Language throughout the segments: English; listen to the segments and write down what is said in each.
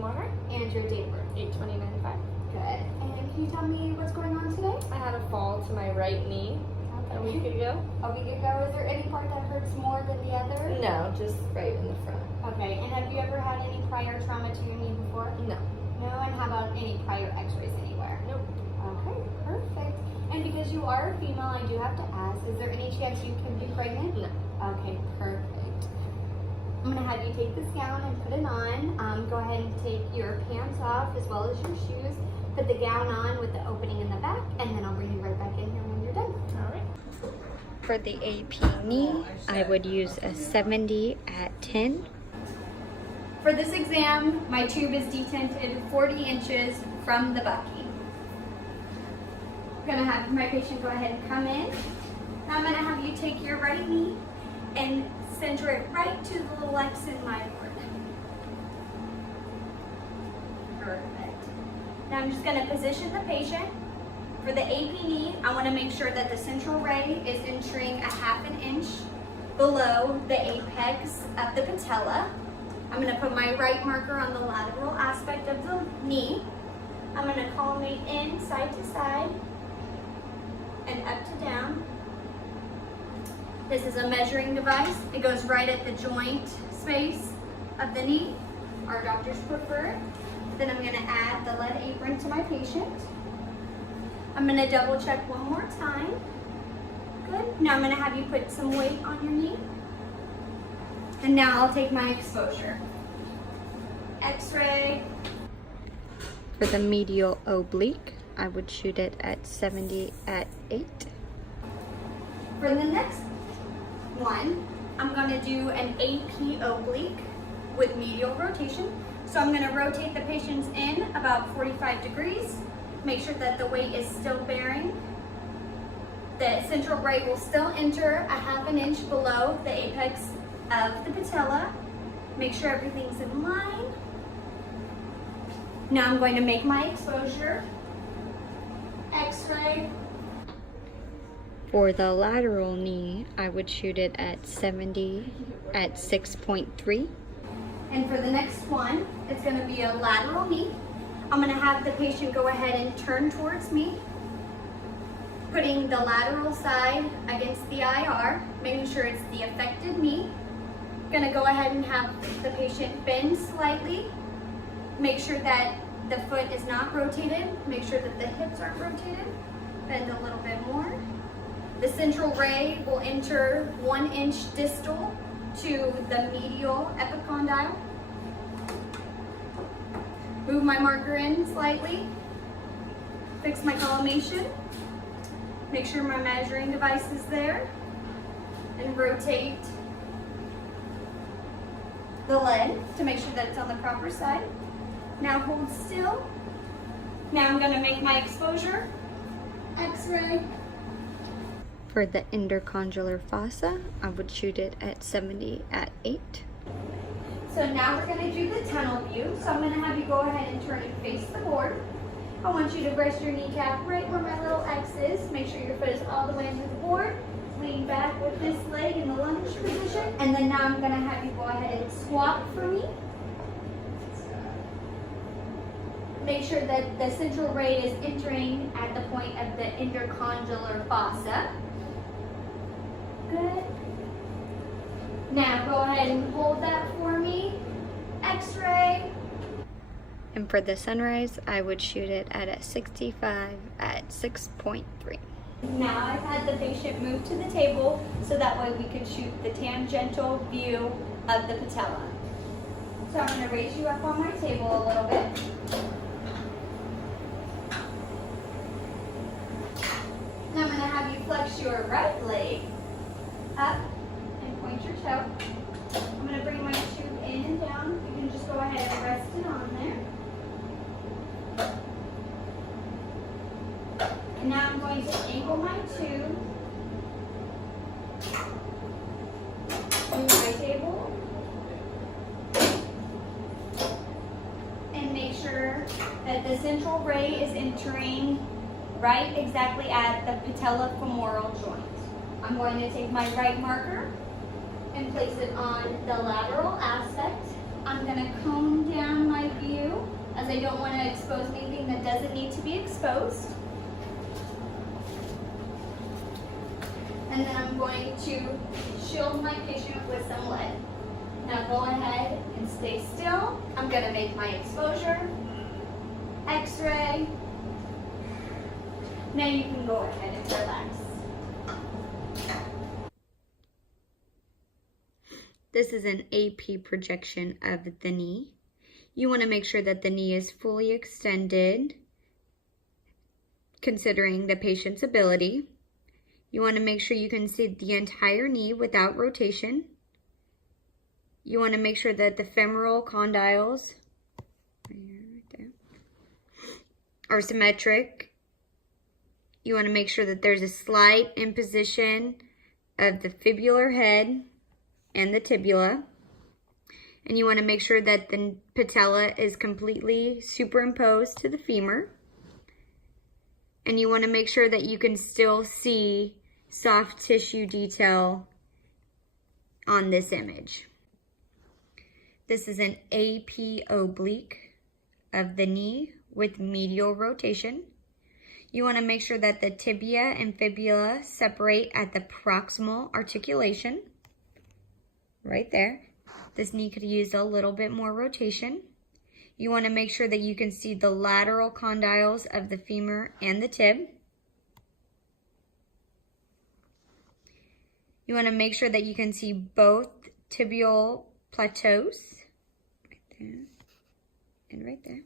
Warner. And your date of birth. 8/20/95. Good. And can you tell me what's going on today? I had a fall to my right knee a week ago. A week ago. Is there any part that hurts more than the other? No, just right in the front. Okay. And have you ever had any prior trauma to your knee before? No. No. And how about any prior x-rays anywhere? Nope. Okay. Perfect. And because you are a female, I do have to ask, is there any chance you can be pregnant? No. Okay. Perfect. I'm going to have you take this gown and put it on. Go ahead and take your pants off as well as your shoes. Put the gown on with the opening in the back, and then I'll bring you right back in here when you're done. All right. For the AP knee, I would use a 70 at 10. For this exam, my tube is detented 40 inches from the bucky. I'm going to have my patient go ahead and come in. Now I'm going to have you take your right knee and center it right to the little X in my board. Perfect. Now I'm just going to position the patient. For the AP knee, I want to make sure that the central ray is entering a ½ an inch below the apex of the patella. I'm going to put my right marker on the lateral aspect of the knee. I'm going to collimate in side to side and up to down. This is a measuring device. It goes right at the joint space of the knee. Our doctors prefer it. Then I'm going to add the lead apron to my patient. I'm going to double check one more time. Good. Now I'm going to have you put some weight on your knee. And now I'll take my exposure. X-ray. For the medial oblique, I would shoot it at 70 at 8. For the next one, I'm going to do an AP oblique with medial rotation. So I'm going to rotate the patients in about 45 degrees. Make sure that the weight is still bearing. The central ray will still enter a ½ an inch below the apex of the patella. Make sure everything's in line. Now I'm going to make my exposure. X-ray. For the lateral knee, I would shoot it at 70 at 6.3. And for the next one, it's going to be a lateral knee. I'm going to have the patient go ahead and turn towards me, putting the lateral side against the IR, making sure it's the affected knee. Going to go ahead and have the patient bend slightly. Make sure that the foot is not rotated. Make sure that the hips aren't rotated. Bend a little bit more. The central ray will enter 1 inch distal to the medial epicondyle. Move my marker in slightly. Fix my collimation. Make sure my measuring device is there. And rotate the lead to make sure that it's on the proper side. Now hold still. Now I'm going to make my exposure. X-ray. For the intercondylar fossa, I would shoot it at 70 at 8. So now we're going to do the tunnel view. So I'm going to have you go ahead and turn and face the board. I want you to rest your kneecap right where my little X is. Make sure your foot is all the way into the board. Lean back with this leg in the lunge position. And then now I'm going to have you go ahead and squat for me. Make sure that the central ray is entering at the point of the intercondylar fossa. Good. Now go ahead and hold that for me. X-ray. And for the sunrise, I would shoot it at a 65 at 6.3. Now I've had the patient move to the table so that way we could shoot the tangential view of the patella. So I'm going to raise you up on my table a little bit. Now I'm going to have you flex your right leg up and point your toe. I'm going to bring my tube in and down. You can just go ahead and rest it on there. And now I'm going to angle my tube to my table and make sure that the central ray is entering right exactly at the patellofemoral joint. I'm going to take my right marker and place it on the lateral aspect I'm gonna comb down my view as I don't want to expose anything that doesn't need to be exposed. And then I'm going to shield my patient with some lead. Now go ahead and stay still. I'm gonna make my exposure, x-ray. Now you can go ahead and relax. This is an AP projection of the knee. You want to make sure that the knee is fully extended, considering the patient's ability. You want to make sure you can see the entire knee without rotation. You want to make sure that the femoral condyles right there, are symmetric. You want to make sure that there's a slight imposition of the fibular head and the tibia. And you want to make sure that the patella is completely superimposed to the femur. And you want to make sure that you can still see soft tissue detail on this image. This is an AP oblique of the knee with medial rotation. You want to make sure that the tibia and fibula separate at the proximal articulation. Right there. This knee could use a little bit more rotation. You want to make sure that you can see the lateral condyles of the femur and the tib. You want to make sure that you can see both tibial plateaus. Right there and right there.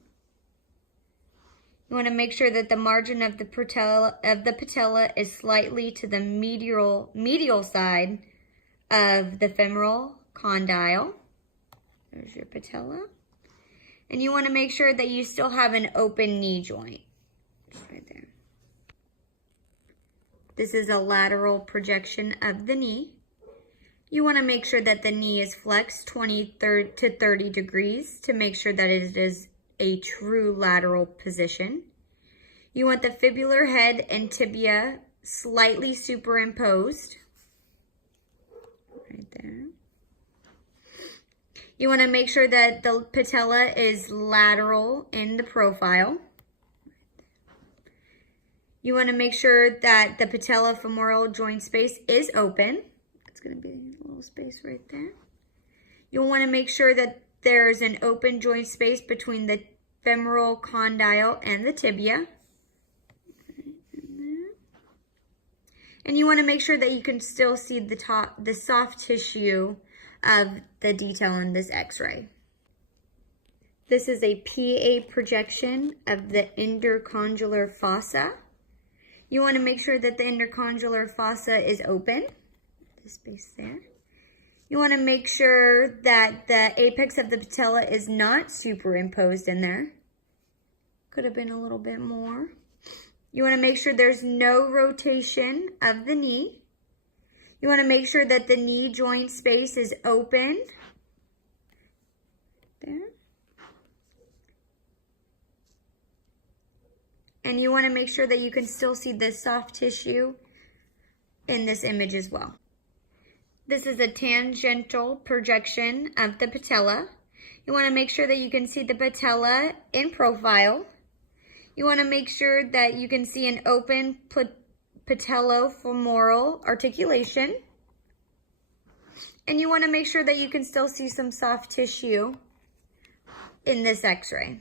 You want to make sure that the margin of the patella is slightly to the medial side of the femoral condyle. There's your patella. And you want to make sure that you still have an open knee joint. Just right there. This is a lateral projection of the knee. You want to make sure that the knee is flexed 20 to 30 degrees to make sure that it is a true lateral position. You want the fibular head and tibia slightly superimposed. Right there. You want to make sure that the patella is lateral in the profile. You want to make sure that the patellofemoral joint space is open. It's going to be a little space right there. You'll want to make sure that there's an open joint space between the femoral condyle and the tibia. And you want to make sure that you can still see the soft tissue of the detail in this x-ray. This is a PA projection of the intercondylar fossa. You want to make sure that the intercondylar fossa is open. The space there. You want to make sure that the apex of the patella is not superimposed in there. Could have been a little bit more. You want to make sure there's no rotation of the knee. You want to make sure that the knee joint space is open. There. And you want to make sure that you can still see the soft tissue in this image as well. This is a tangential projection of the patella. You want to make sure that you can see the patella in profile. You want to make sure that you can see an open patellofemoral articulation. And you want to make sure that you can still see some soft tissue in this x-ray.